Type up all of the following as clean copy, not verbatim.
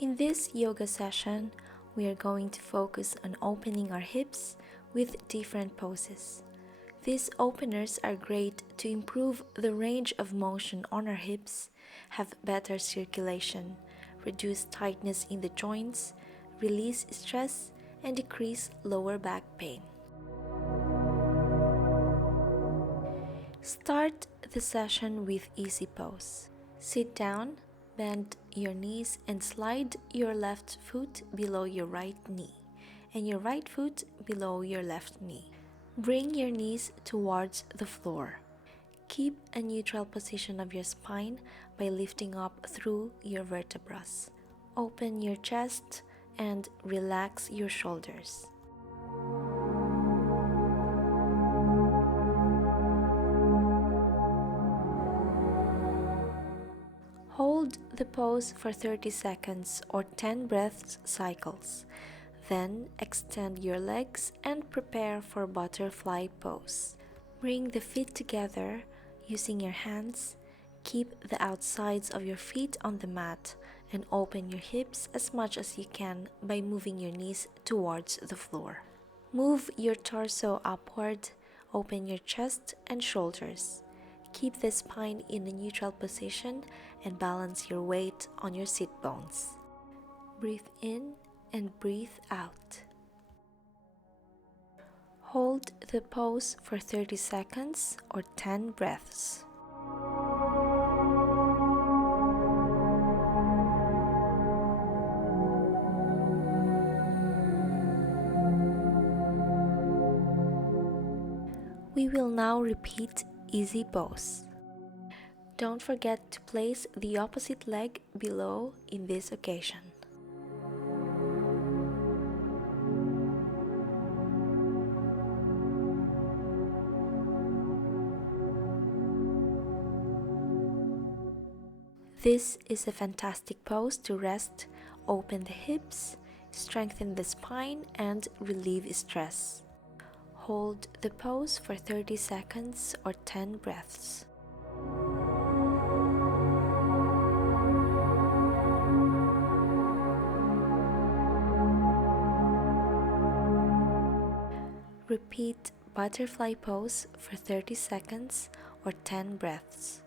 In this yoga session, we are going to focus on opening our hips with different poses. These openers are great to improve the range of motion on our hips, have better circulation, reduce tightness in the joints, release stress, and decrease lower back pain. Start the session with easy pose. Sit down, bend your knees and slide your left foot below your right knee and your right foot below your left knee. Bring your knees towards the floor. Keep a neutral position of your spine by lifting up through your vertebrae. Open your chest and relax your shoulders. Hold the pose for 30 seconds or 10 breath cycles. Then extend your legs and prepare for butterfly pose. Bring the feet together using your hands. Keep the outsides of your feet on the mat and open your hips as much as you can by moving your knees towards the floor. Move your torso upward, open your chest and shoulders. Keep the spine in a neutral position and balance your weight on your sit bones. Breathe in and breathe out. Hold the pose for 30 seconds or 10 breaths. We will now repeat easy pose. Don't forget to place the opposite leg below in this occasion. This is a fantastic pose to rest, open the hips, strengthen the spine, and relieve stress. Hold the pose for 30 seconds or 10 breaths. Repeat butterfly pose for 30 seconds or 10 breaths.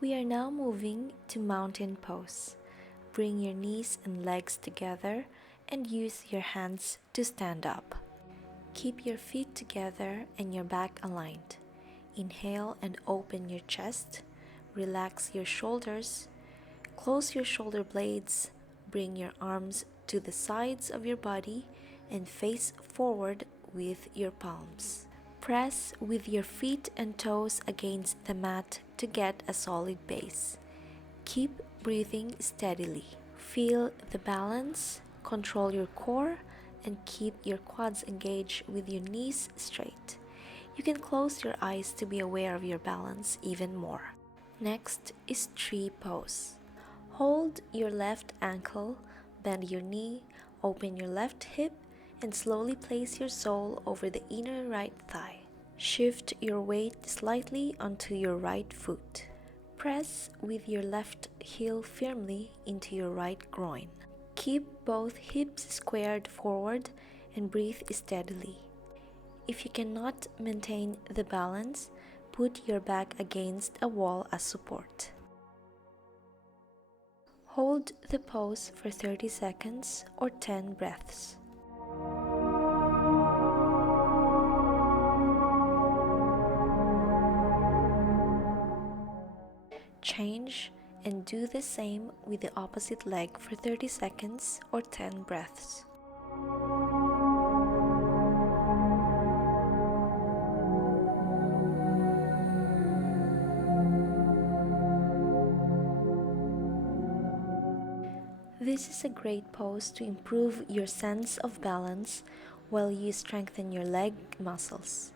We are now moving to mountain pose. Bring your knees and legs together and use your hands to stand up. Keep your feet together and your back aligned. Inhale and open your chest. Relax your shoulders. Close your shoulder blades. Bring your arms to the sides of your body and face forward with your palms. Press with your feet and toes against the mat to get a solid base. Keep breathing steadily. Feel the balance, control your core, and keep your quads engaged with your knees straight. You can close your eyes to be aware of your balance even more. Next is tree pose. Hold your left ankle, bend your knee, open your left hip, and slowly place your sole over the inner right thigh. Shift your weight slightly onto your right foot. Press with your left heel firmly into your right groin. Keep both hips squared forward and breathe steadily. If you cannot maintain the balance, put your back against a wall as support. Hold the pose for 30 seconds or 10 breaths. Change and do the same with the opposite leg for 30 seconds or 10 breaths. This is a great pose to improve your sense of balance while you strengthen your leg muscles.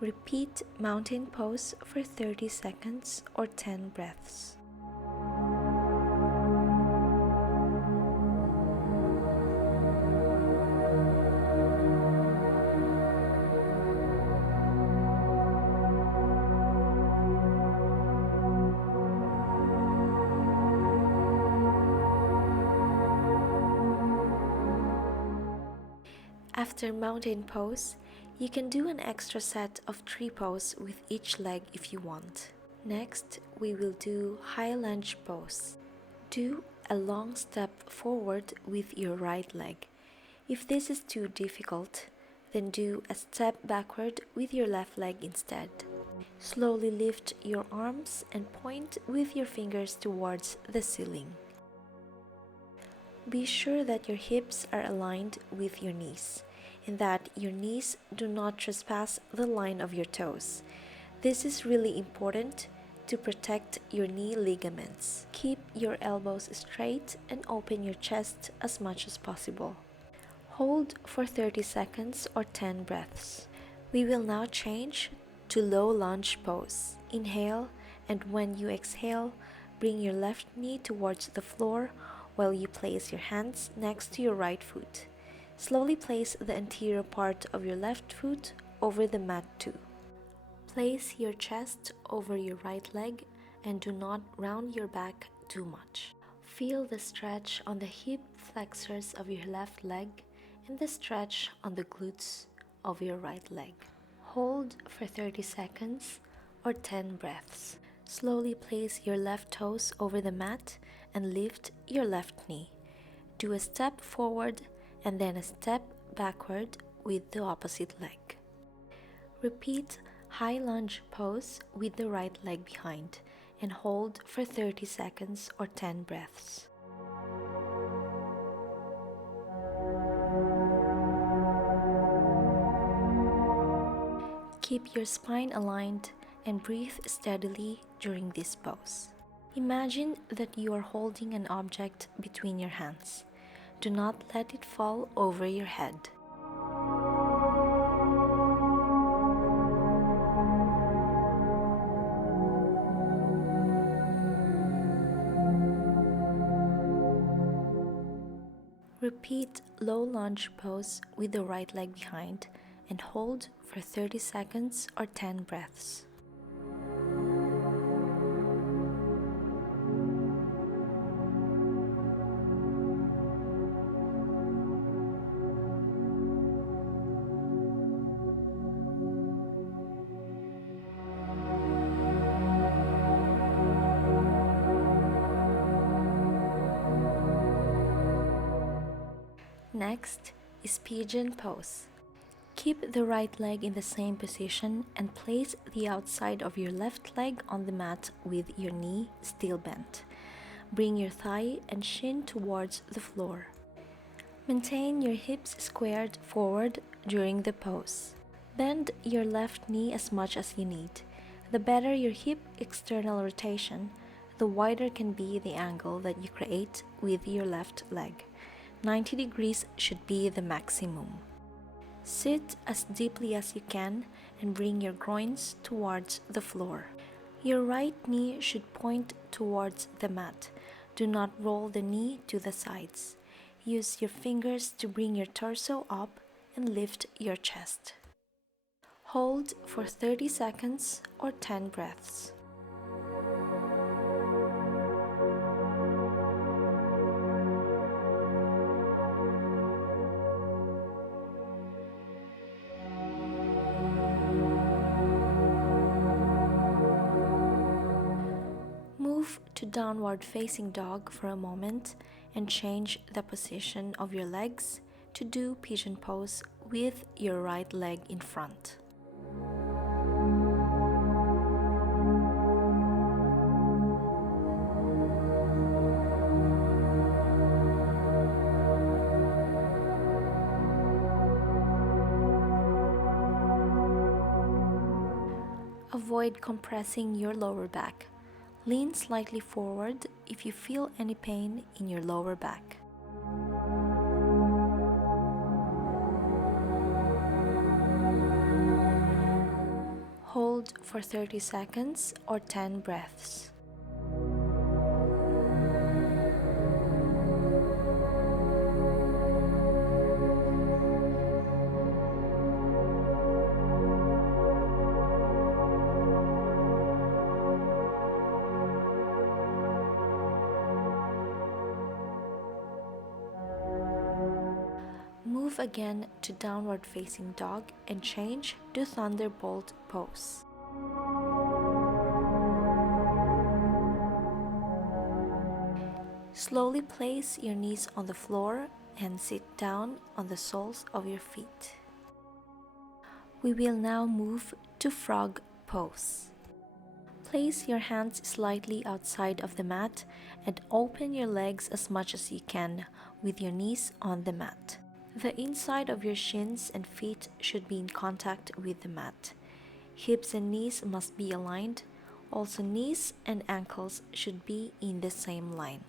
Repeat mountain pose for 30 seconds or 10 breaths. After mountain pose, you can do an extra set of 3 poses with each leg if you want. Next, we will do high lunge pose. Do a long step forward with your right leg. If this is too difficult, then do a step backward with your left leg instead. Slowly lift your arms and point with your fingers towards the ceiling. Be sure that your hips are aligned with your knees, and that your knees do not trespass the line of your toes. This is really important to protect your knee ligaments. Keep your elbows straight and open your chest as much as possible. Hold for 30 seconds or 10 breaths. We will now change to low lunge pose. Inhale, and when you exhale, bring your left knee towards the floor while you place your hands next to your right foot. Slowly place the anterior part of your left foot over the mat too. Place your chest over your right leg and do not round your back too much. Feel the stretch on the hip flexors of your left leg and the stretch on the glutes of your right leg. Hold for 30 seconds or 10 breaths. Slowly place your left toes over the mat and lift your left knee. Do a step forward and then a step backward with the opposite leg. Repeat high lunge pose with the right leg behind and hold for 30 seconds or 10 breaths. Keep your spine aligned and breathe steadily during this pose. Imagine that you are holding an object between your hands. Do not let it fall over your head. Repeat low lunge pose with the right leg behind and hold for 30 seconds or 10 breaths. Next is Pigeon pose. Keep the right leg in the same position and place the outside of your left leg on the mat with your knee still bent. Bring your thigh and shin towards the floor. Maintain your hips squared forward during the pose. Bend your left knee as much as you need. The better your hip external rotation, the wider can be the angle that you create with your left leg. 90 degrees should be the maximum. Sit as deeply as you can and bring your groins towards the floor. Your right knee should point towards the mat. Do not roll the knee to the sides. Use your fingers to bring your torso up and lift your chest. Hold for 30 seconds or 10 breaths. Move to downward facing dog for a moment and change the position of your legs to do pigeon pose with your right leg in front. Avoid compressing your lower back. Lean slightly forward if you feel any pain in your lower back. Hold for 30 seconds or 10 breaths. Move again to downward facing dog and change to thunderbolt pose. Slowly place your knees on the floor and sit down on the soles of your feet. We will now move to frog pose. Place your hands slightly outside of the mat and open your legs as much as you can with your knees on the mat. The inside of your shins and feet should be in contact with the mat. Hips and knees must be aligned. Also, knees and ankles should be in the same line.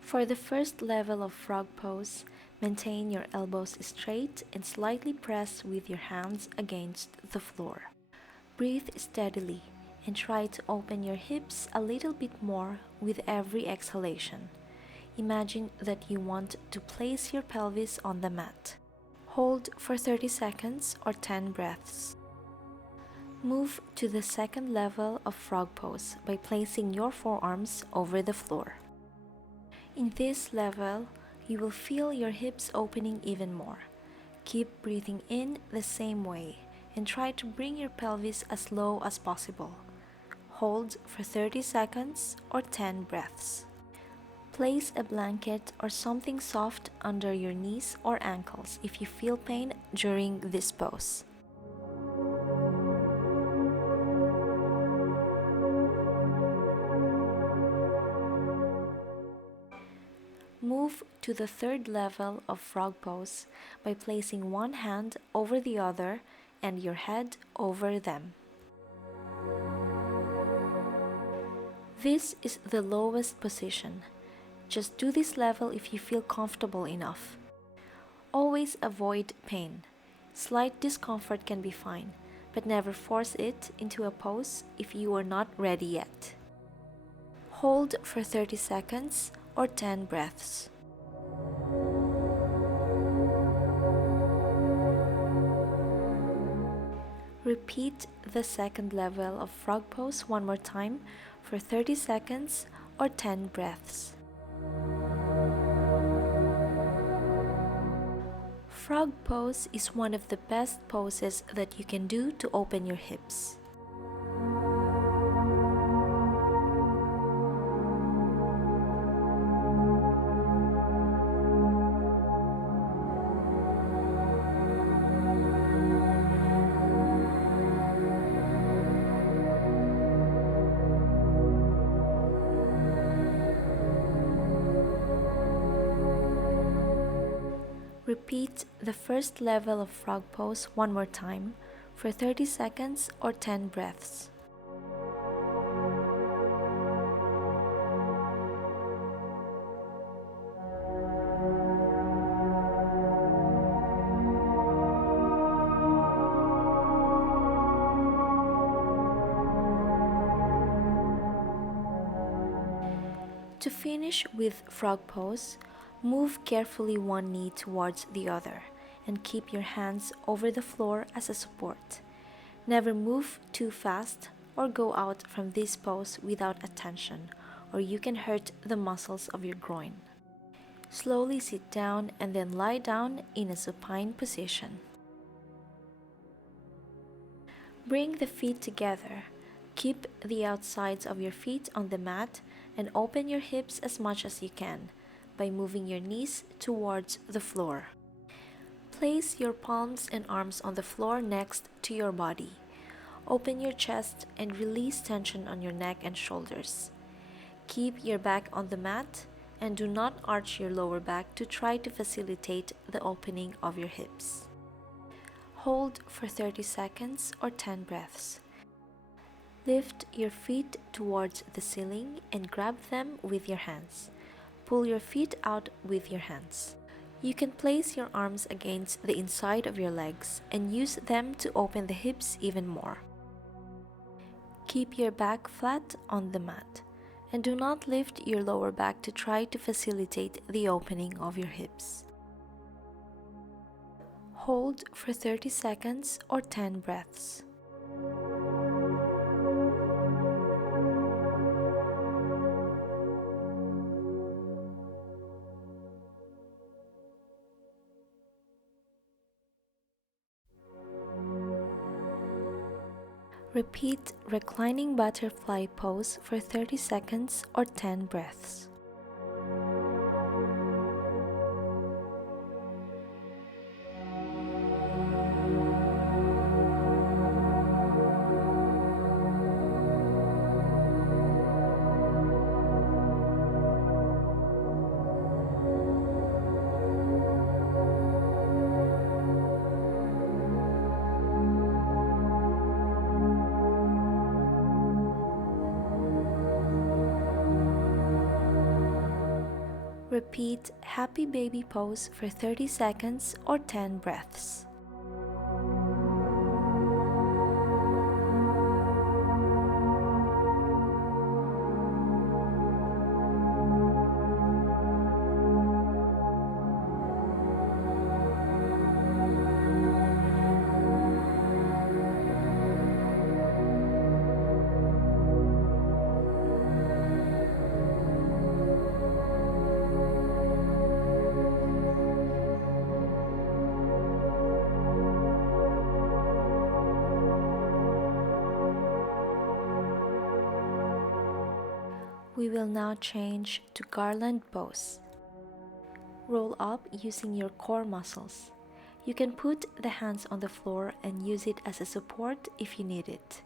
For the first level of frog pose, maintain your elbows straight and slightly press with your hands against the floor. Breathe steadily and try to open your hips a little bit more with every exhalation. Imagine that you want to place your pelvis on the mat. Hold for 30 seconds or 10 breaths. Move to the second level of frog pose by placing your forearms over the floor. In this level, you will feel your hips opening even more. Keep breathing in the same way and try to bring your pelvis as low as possible. Hold for 30 seconds or 10 breaths. Place a blanket or something soft under your knees or ankles if you feel pain during this pose. Move to the third level of frog pose by placing one hand over the other and your head over them. This is the lowest position. Just do this level if you feel comfortable enough. Always avoid pain. Slight discomfort can be fine, but never force it into a pose if you are not ready yet. Hold for 30 seconds or 10 breaths. Repeat the second level of frog pose one more time for 30 seconds or 10 breaths. Frog pose is one of the best poses that you can do to open your hips. Repeat the first level of frog pose one more time for 30 seconds or 10 breaths. To finish with frog pose, move carefully one knee towards the other and keep your hands over the floor as a support. Never move too fast or go out from this pose without attention, or you can hurt the muscles of your groin. Slowly sit down and then lie down in a supine position. Bring the feet together. Keep the outsides of your feet on the mat and open your hips as much as you can by moving your knees towards the floor. Place your palms and arms on the floor next to your body. Open your chest and release tension on your neck and shoulders. Keep your back on the mat and do not arch your lower back to try to facilitate the opening of your hips. Hold for 30 seconds or 10 breaths. Lift your feet towards the ceiling and grab them with your hands. Pull your feet out with your hands. You can place your arms against the inside of your legs and use them to open the hips even more. Keep your back flat on the mat and do not lift your lower back to try to facilitate the opening of your hips. Hold for 30 seconds or 10 breaths. Repeat reclining butterfly pose for 30 seconds or 10 breaths. Repeat happy baby pose for 30 seconds or 10 breaths. We will now change to garland pose. Roll up using your core muscles. You can put the hands on the floor and use it as a support if you need it.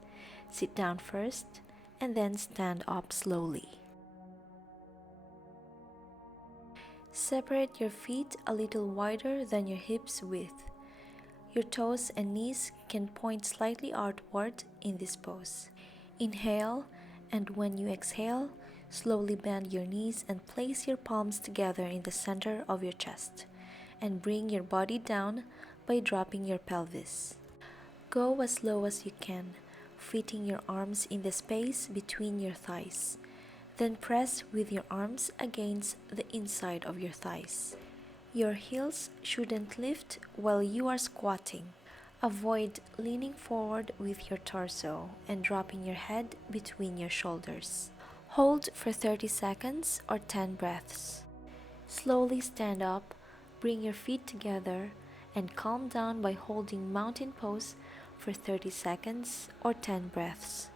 Sit down first and then stand up slowly. Separate your feet a little wider than your hips width. Your toes and knees can point slightly outward in this pose. Inhale, and when you exhale, slowly bend your knees and place your palms together in the center of your chest, and bring your body down by dropping your pelvis. Go as low as you can, fitting your arms in the space between your thighs. Then press with your arms against the inside of your thighs. Your heels shouldn't lift while you are squatting. Avoid leaning forward with your torso and dropping your head between your shoulders. Hold for 30 seconds or 10 breaths. Slowly stand up, bring your feet together, and calm down by holding mountain pose for 30 seconds or 10 breaths.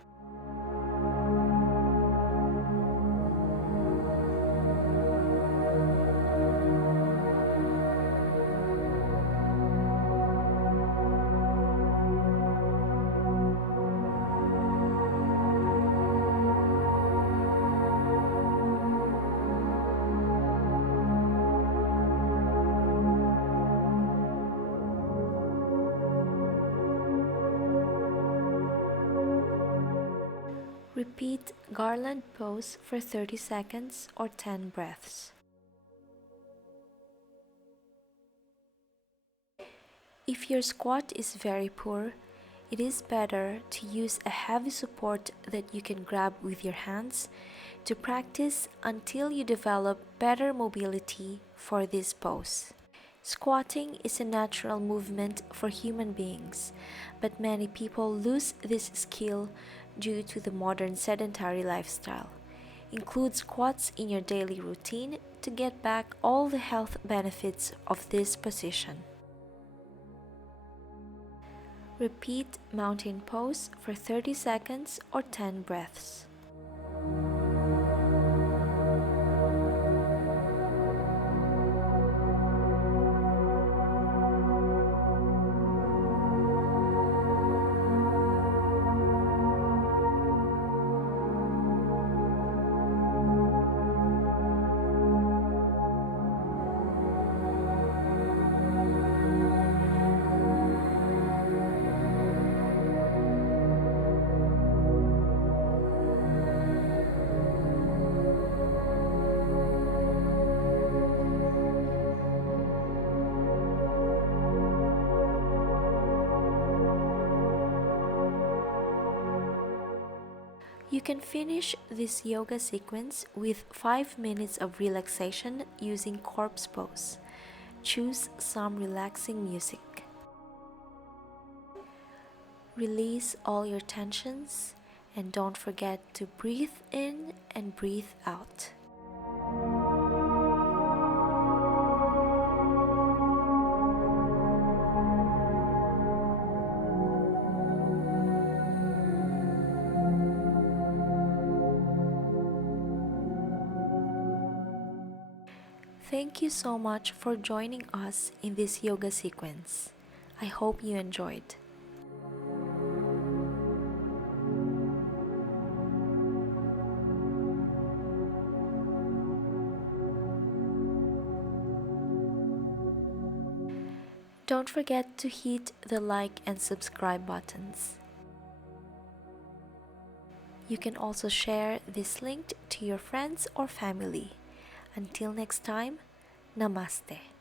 Repeat garland pose for 30 seconds or 10 breaths. If your squat is very poor, it is better to use a heavy support that you can grab with your hands to practice until you develop better mobility for this pose. Squatting is a natural movement for human beings, but many people lose this skill due to the modern sedentary lifestyle. Include squats in your daily routine to get back all the health benefits of this position. Repeat mountain pose for 30 seconds or 10 breaths. You can finish this yoga sequence with 5 minutes of relaxation using corpse pose. Choose some relaxing music. Release all your tensions and don't forget to breathe in and breathe out. Thank you so much for joining us in this yoga sequence. I hope you enjoyed. Don't forget to hit the like and subscribe buttons. You can also share this link to your friends or family. Until next time, Namaste.